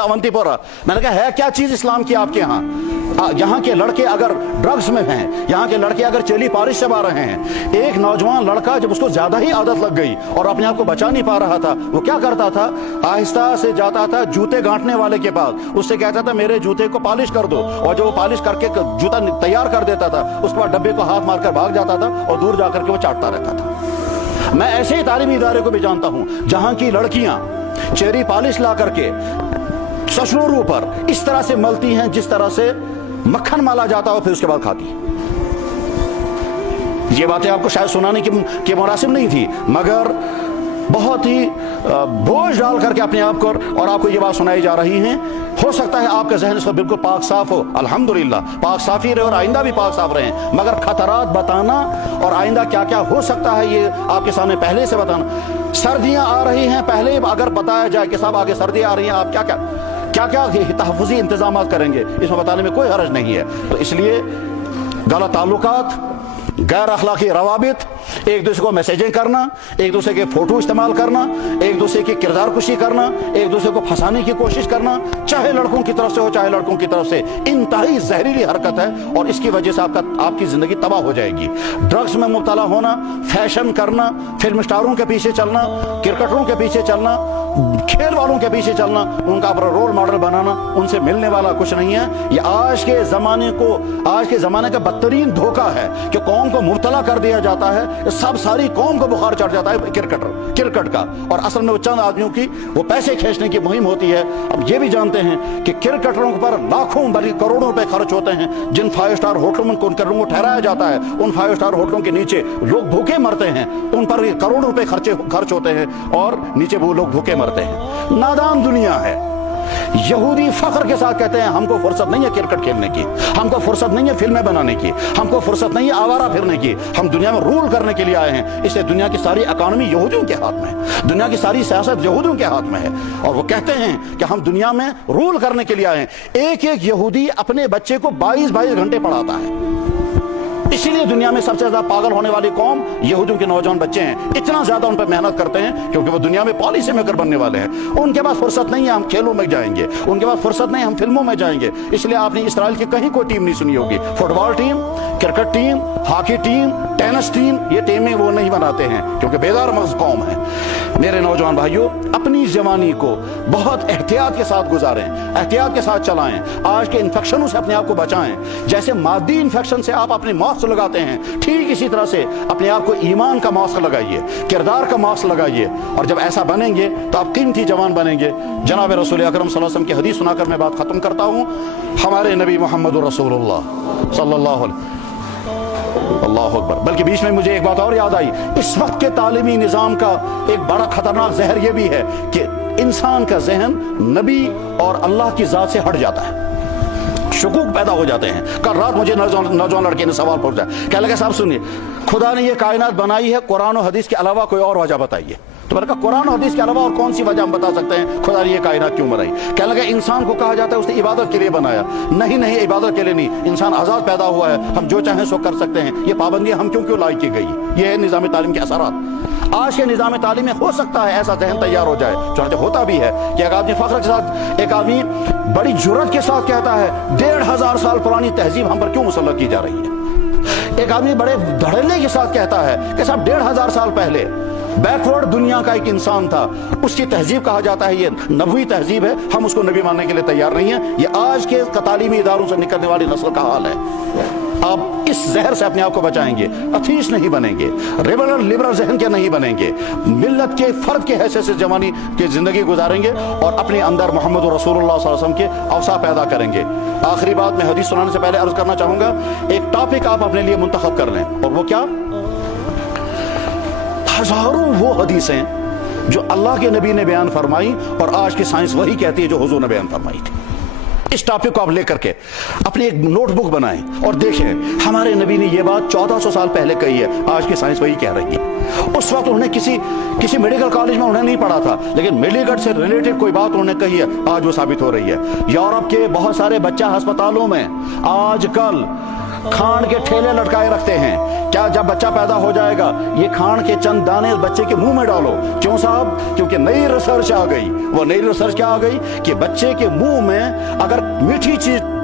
अवंतीपुरा। मैंने कहा है क्या चीज इस्लाम की आपके यहाँ? यहाँ के लड़के अगर ड्रग्स में हैं, यहाँ के लड़के अगर चेली पारिश से आ रहे हैं। एक नौजवान लड़का जब उसको ज्यादा ही आदत लग गई और अपने आप को बचा नहीं पा रहा था, वो क्या करता था, आहिस्ता से जाता था जूते गांठने वाले के पास, उससे कहता था मेरे जूते को पॉलिश कर दो, और जो वो पॉलिश करके जूता तैयार कर देता था, उसके बाद डब्बे को हाथ मारकर भाग जाता था और दूर जाकर के वो चाटता रहता था। मैं ऐसे ही तालीमी इदारे को भी जानता हूं जहां की लड़कियां चेरी पॉलिश ला करके ससुरों पर इस तरह से मलती हैं जिस तरह से मक्खन माला जाता हो, फिर उसके बाद खाती। ये बातें आपको शायद सुनाने की मुनासिब नहीं थी, मगर बहुत ही बोझ डाल करके अपने आप को और आपको ये बात सुनाई जा रही है। हो सकता है आपका जहन इसका बिल्कुल पाक साफ हो, अल्हम्दुलिल्लाह पाक साफ ही रहे और आइंदा भी पाक साफ रहे, मगर खतरात बताना और आइंदा क्या क्या हो सकता है ये आपके सामने पहले से बताना। सर्दियां आ रही हैं, पहले अगर बताया जाए कि साहब आगे सर्दियां आ रही हैं, आप क्या क्या तहफ़्फ़ुज़ी इंतजाम करेंगे, इसमें बताने में कोई हर्ज नहीं है। तो इसलिए गलत ताल्लुकात, गैर अखलाकी रवाबित, एक दूसरे को मैसेजिंग करना, एक दूसरे के फोटो इस्तेमाल करना, एक दूसरे की किरदार कुशी करना, एक दूसरे को फंसाने की कोशिश करना, चाहे लड़कों की तरफ से हो चाहे लड़कों की तरफ से, इंतहाई जहरीली हरकत है और इसकी वजह से आपकी जिंदगी तबाह हो जाएगी। ड्रग्स में मुब्तला होना, फैशन करना, फिल्म स्टारों के पीछे चलना, क्रिकेटरों के पीछे चलना, खेल वालों के पीछे चलना, उनका अपना रोल मॉडल बनाना, उनसे मिलने वाला कुछ नहीं है। ये आज के जमाने का बदतरीन धोखा है कि कौम को मुब्तला कर दिया जाता है, सारी कौम को बुखार चढ़ जाता है क्रिकेट का, और असल में वो चंद आदमियों की वो पैसे खींचने की मुहिम होती है। अब ये भी जानते हैं कि क्रिकेटरों पर लाखों बल्कि करोड़ों रुपए खर्च होते हैं, जिन 5 स्टार होटलों में क्रिकेटरों को ठहराया जाता है, उन 5 स्टार होटलों के नीचे लोग भूखे मरते हैं, उन पर करोड़ों रुपए खर्च होते हैं और नीचे वो लोग भूखे मरते हैं। नादान दुनिया है। यहूदी फख्र के साथ कहते हैं हमको फुर्सत नहीं है क्रिकेट खेलने की, हमको फुर्सत नहीं है फिल्में बनाने की, हमको फुर्सत नहीं है आवारा फिरने की, हम दुनिया में रूल करने के लिए आए हैं। इसलिए दुनिया की सारी इकॉनमी यहूदियों के हाथ में है, दुनिया की सारी सियासत यहूदियों के हाथ में है, और वो कहते हैं कि हम दुनिया में रूल करने के लिए आए हैं। एक यहूदी अपने बच्चे को 22-22 घंटे पढ़ाता है। इसीलिए दुनिया में सबसे ज्यादा पागल होने वाली कौम यहूदियों के नौजवान बच्चे हैं। इतना ज्यादा उन पर मेहनत करते हैं क्योंकि वो दुनिया में पॉलिसी मेकर बनने वाले हैं। उनके पास फुर्सत नहीं है हम खेलों में जाएंगे, उनके पास फुर्सत नहीं हम फिल्मों में जाएंगे। इसलिए आपने इस्राइल की कहीं कोई टीम नहीं सुनी होगी, football team, cricket team, hockey team, tennis team, ये टीमें वो नहीं बनाते हैं क्योंकि बेदार मग़ज़ कौम है। मेरे नौजवान भाइयों, अपनी जवानी को बहुत एहतियात के साथ गुजारें, एहतियात के साथ चलाएं, आज के इन्फेक्शनों से अपने आप को बचाएं। जैसे मादी इन्फेक्शन से आप अपने मास्क लगाते हैं, ठीक इसी तरह से अपने आप को ईमान का मास्क लगाइए, किरदार का मास्क लगाइए, और जब ऐसा बनेंगे तो आप कीमती जवान बनेंगे। जनाब रसूल अकरम सल्लल्लाहु अलैहि वसल्लम की हदीस सुनाकर मैं बात खत्म करता हूँ। हमारे नबी मोहम्मद रसूलुल्लाह सल्लल्लाहु अलैहि अल्लाह अकबर। बल्कि बीच में मुझे एक बात और याद आई, इस वक्त के तालीमी निज़ाम का एक बड़ा खतरनाक जहर यह भी है कि इंसान का जहन नबी और अल्लाह की ज़ात से हट जाता है, शुकूक पैदा हो जाते हैं। कल रात मुझे नौजवान लड़के ने सवाल पूछा, क्या लगा साहब सुनिए, खुदा ने ये कायनात बनाई है, कुरान और हदीस के अलावा कोई और वजह बताइए। तो मैंने कहा कुरान और हदीस के अलावा और कौन सी वजह हम बता सकते हैं खुदा ने ये कायनात क्यों बनाई? क्या लगा इंसान को कहा जाता है उसने इबादत के लिए बनाया? नहीं, इबादत के लिए नहीं, इंसान आज़ाद पैदा हुआ है, हम जो चाहें सो कर सकते हैं। ये पाबंदियां हम क्यों लाई की गई? ये है निज़ाम तालीम के असरात। आज के निज़ाम तालीम में हो सकता है ऐसा जहन तैयार हो जाए, चुनांचे होता भी है कि एक आदमी फख्र के साथ, एक आदमी बड़ी जुर्रत के साथ कहता है 1500 साल पुरानी तहजीब हम पर क्यों मुसल्लत की जा रही है। एक आदमी बड़े धड़ल्ले के साथ कहता है कि साहब 1500 साल पहले बैकवर्ड दुनिया का एक इंसान था, उसकी तहजीब कहा जाता है ये नबवी तहजीब है, हम उसको नबी मानने के लिए तैयार नहीं है। ये आज के तालीमी इदारों से निकलने वाली नस्ल का हाल है। आप इस जहर से अपने आप को बचाएंगे, अथीस नहीं बनेंगे, लिबरल जहन के नहीं बनेंगे, मिल्लत के फर्द के हैसियत से जवानी की जिंदगी गुजारेंगे और अपने अंदर मोहम्मद रसूलुल्लाह सल्लल्लाहु अलैहि वसल्लम के अवसा पैदा करेंगे। आखिरी बात मैं हदीस सुनाने से पहले अर्ज करना चाहूंगा, एक टॉपिक आप अपने लिए मुंतखब कर लें, और वो क्या? हजारों वो हदीसें जो अल्लाह के नबी ने बयान फरमाई और आज की साइंस वही कहती है जो हुजूर ने बयान फरमाई थी। इस टॉपिक को आप लेकर के अपनी एक नोटबुक बनाएं और देखें हमारे नबी ने यह बात 1400 साल पहले कही है, आज की साइंस वही कह रही है। उस वक्त उन्होंने किसी मेडिकल कॉलेज में उन्हें नहीं पढ़ा था, लेकिन मेडिकल से रिलेटेड कोई बात उन्होंने कही है, आज वो साबित हो रही है। यूरोप के बहुत सारे बच्चा अस्पतालों में आजकल खान के ठेले लटकाए रखते हैं क्या जब बच्चा पैदा हो जाएगा ये खांड के चंद दाने बच्चे के मुंह में डालो? क्यों साहब? क्योंकि नई रिसर्च आ गई। वो नई रिसर्च क्या आ गई कि बच्चे के मुंह में अगर मीठी चीज